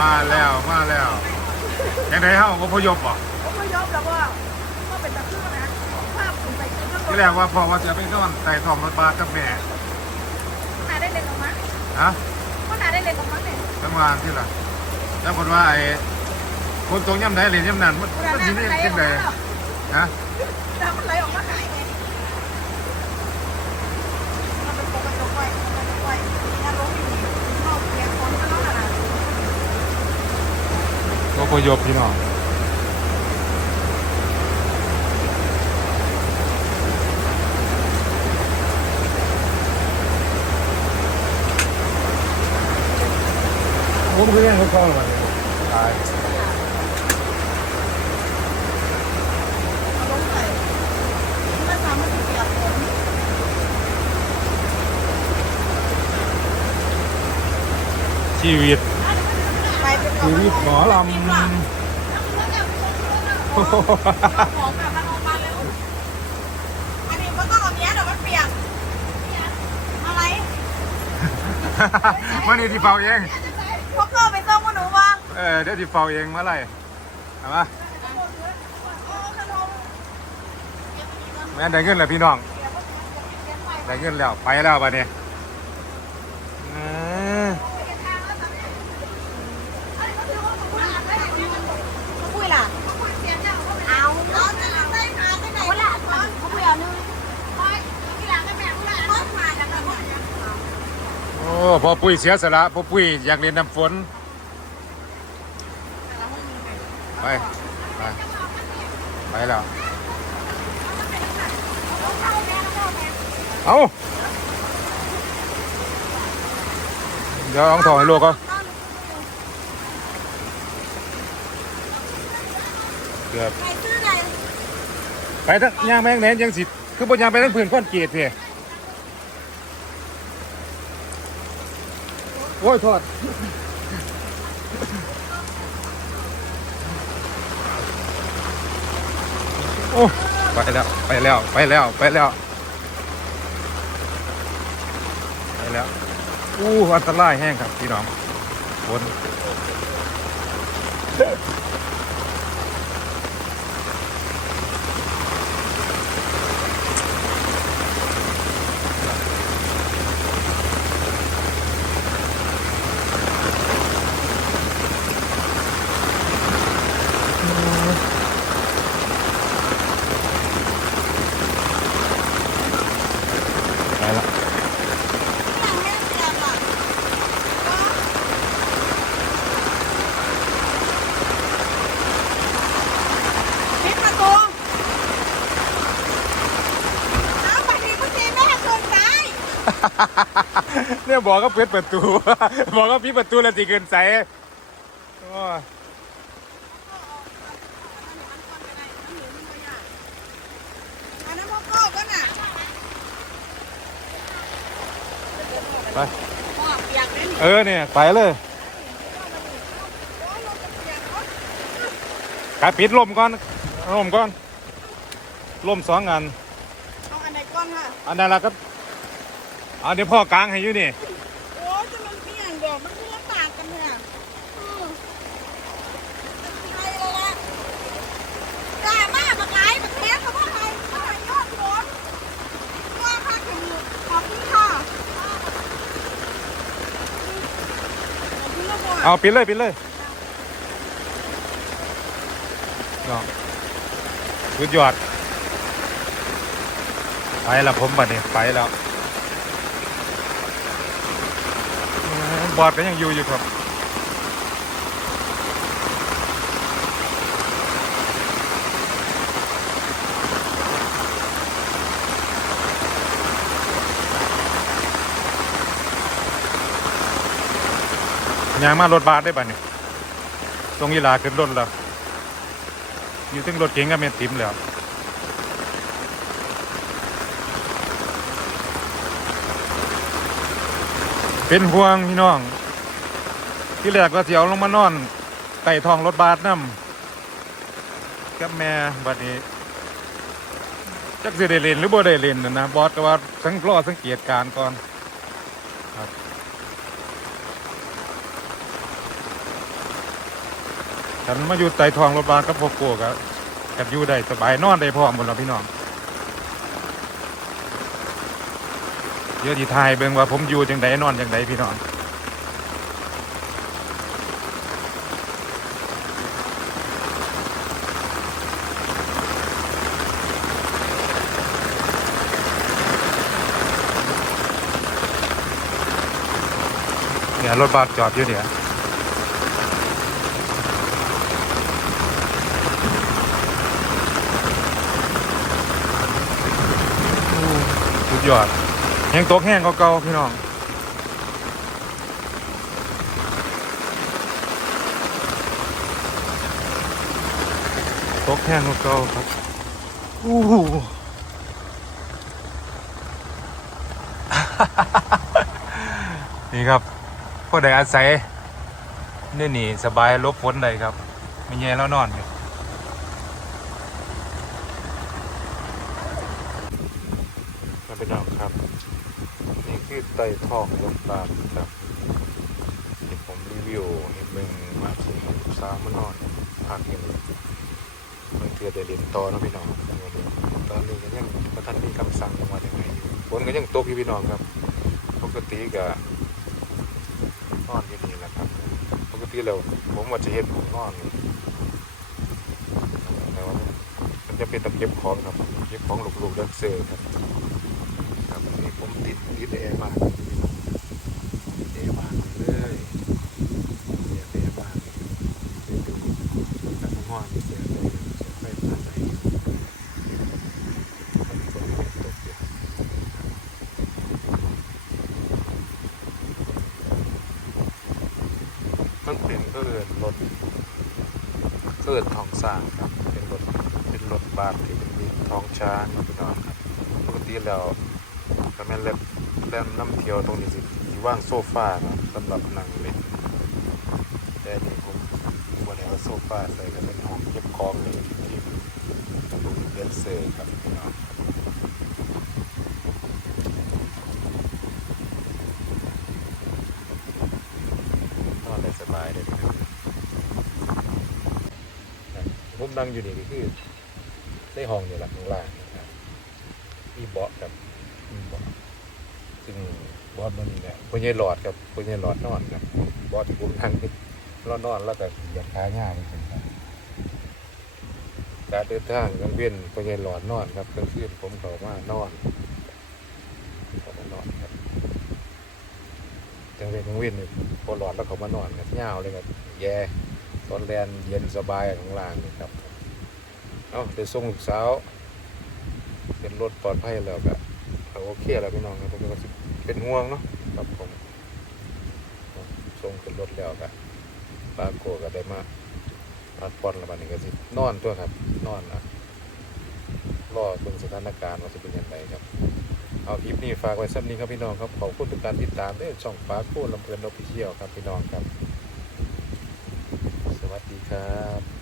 มาแล้วมาแล้วยังไงเฮาอพยพบ่ผมไม่ยอมแล้วว่าก็เป็นตะคือนะภาพผมใส่เสื้อก็ที่แรกว่าพอว่าจะเป็นก้อนใส่ทองรถบัสกับแม่หนาได้เลยออกมาฮะก็หนาได้เลยออกมาเนี่ยทั้งวานที่ล่ะแล้วคนว่าไอ้คนตรงย่ำไหนเหรียญย่ำนั้นมันเวลามันน้ำที่มันนี่ไหลอจัอกงไดมาแล้วฮะน้ำมันไหลออกมาหายไงมันเป็นปกติไว้ป ทำให้เปียกฝนชีวิตไป เป็นชีวิตหมอลำของแบบมันออกมาเร็วอันนี้ก็ต้องเอาเนี้ยเดี๋ยวมันเปียกอะไรมันนี่ที่เฝ้าเอง พวกเกอร์ไปส่งมาหนูบ้างเออเดี๋ยวที่เฝ้าเองเมื่อไหร่เอามาแม่นได้เงินแล้วพี่น้อง ได้เงินแล้วไปแล้วบัดนี้เออ คุยล่ะเอาเอาจะได้มาได้ไหนล่ะเขาคุยเอานึงที่หลังก็แม่คุยเอามาจากกันหมด โอ้พอปุ้ยเสียสละพอปุ้ยอยากเรียนน้ำฝน ไป ไป ไปแล้ว เอาเดี๋ยวเอาทองให้ลูกเขาเกือบไหนไปทั้งยางแมงแหนยังสิ คือบ่ยางไปทั้งพื้นก้อนเกตเพี่ โอ้ยโทษโอ้ไปแล้ว ไปแล้ว ไปแล้ว ไปแล้ว ไปแล้ว อู้อันตรายแห้งครับพี่น้องฝน ไปแล้ว ปิดประตูน้ำบัดนี้เมื่อกี้แม่เกินใจ เนี่ยบอกก็เปิดประตู บอกก็ปิดประตูแล้วสิเกินใสโอ้ยอันนั้นพ่อก็ก็น่ะไปพ่อเปียกเลยนี่เออเนี่ย ไปเลยกายปิดลมก่อนลมก่อนลมสองอันเอาอันไหนก่อนค่ะ อันนั้นละก็ เอาเดี๋ยวพ่อกลางให้อยู่นี่โอ้จะมันเปลี่ยนดอกมันคือต่างกันเนี่ยอืมใช่แล้วล่ะกล้ามากมาไกลมาเทสเขาว่าไงเขาไหนยอดรถว่าค่ะถึงขอบคุณค่ะขอบคุณนะพ่อเอาปิดเลยปิดเลยน้องสุดยอด ไปแล้วผมบัดนี้ไปแล้วเออ บอดก็ยังอยู่อยู่ครับยางมารถบัสได้ป่ะเนี่ยตรงยีลาขึ้นรถแล้วอยู่ถึงรถเก๋งก็เป็นติมแล้ว เป็นห่วงพี่น้อง ที่แรกก็เสียวลงมานอนไต่ทองรถบัสน้ำกับแม่บัดนี้จักสิได้เล่นหรือบ่ได้เล่นนะนะบอสก็ว่าสังรอสังเกตการณ์ก่อนครับฉันมาอยู่ใต้ท้องรถบัสกับพวกโกก็กันอยู่ได้สบายนอนได้พร้อมหมดแล้วพี่น้อง ดี๋ยวที่ทายเบิ่งว่าผมอยู่จังไดนอนจังไดพี่น้องเนี่ยรถบัสจอดอยู่เนี่ยโอ้สุดยอด แห้งตกแห้งเก่าๆพี่น้องตกแห้งเก่าๆครับอู้หูนี่ครับพอได้อาศัยนี่นี่สบายลบฝนได้ครับไม่แย่แล้วนอนครับมาเป็นน้องครับ นี่ คือไต่ทองลงตาครับที่ผมรีวิวเห็นมึงมาที่สามานอนพักอยู่เมื่อเทือได้เรียนต่อนะพี่น้องตอนนี้ก็ยังประทันมีคำสั่งมาอย่างไรอยู่ฝนก็ยังตกอยู่พี่น้องครับ ปกติก็นอนอยู่นี่แหละครับ ปกติแล้วผมว่าจะเห็นผมนอนนี่แต่ว่ามันจะเป็นตะเก็บของครับเก็บของลูกๆเดินเซอร์ครับครับ ผมติดติดแอร์มากติดแอร์มากเลยติดแอร์มากเลยดูการห้องเสียเลยเสียไฟฟ้าใส่อยู่ฝนตกอยู่มันเป็นเอินรถเอินทองสร้างครับ เป็นรถเป็นรถบัสที่เป็นมีทองช้างพี่น้องครับปกติแล้ว ก็แม่นเล่นเล่นน้ำเที่ยวตรงนี้สิที่ว่างโซฟาครับสำหรับนั่งเล่นแต่นี่ผมวันนี้เอาโซฟาใส่ก็เป็นห้องเก็บของเลยที่ลูกเดนเซอร์ครับพี่น้องนอนได้สบายเลยครับผมนั่งอยู่นี่ก็คือได้ห้องอยู่หลังข้างล่างนะครับมีเบาะกับ บาะมันนี่แหละพญายหลอดกับพญายหลอดนอนครับบาะที่ผมนั่งคือเรานอนแล้วก็เหยียดขาง่ายจริงครับการเดินทางกลางเวียนพญายหลอดนอนครับกลางคืนผมเขามานอนเขามานอนครับกลางเวียนกลางเวียนนี่พอหลอดแล้วเขามานอนครับยาเลยครับแย่ตอนแลนเย็นสบายข้างล่างนี่ครับเอาเดี๋ยวส่งลูกสาวเป็นรถปลอดภัยแล้วก็โอเคแล้วพี่น้องครับผมก็สิ เป็นห่วงเนาะครับผมส่งขึ้นรถแล้วก็ปาโกก็ได้มาพักผ่อนแล้วบัดนี้ก็สินอนตัวครับ นอนนะรอเบิ่งสถานการณ์ว่าจะเป็นยังไงครับ เอาคลิปนี้ฝากไว้สักนี้ครับพี่น้องครับขอบคุณทุกการติดตามด้วยช่องฟ้าโคลำเพลินออฟฟิเชียลครับพี่น้องครับ สวัสดีครับ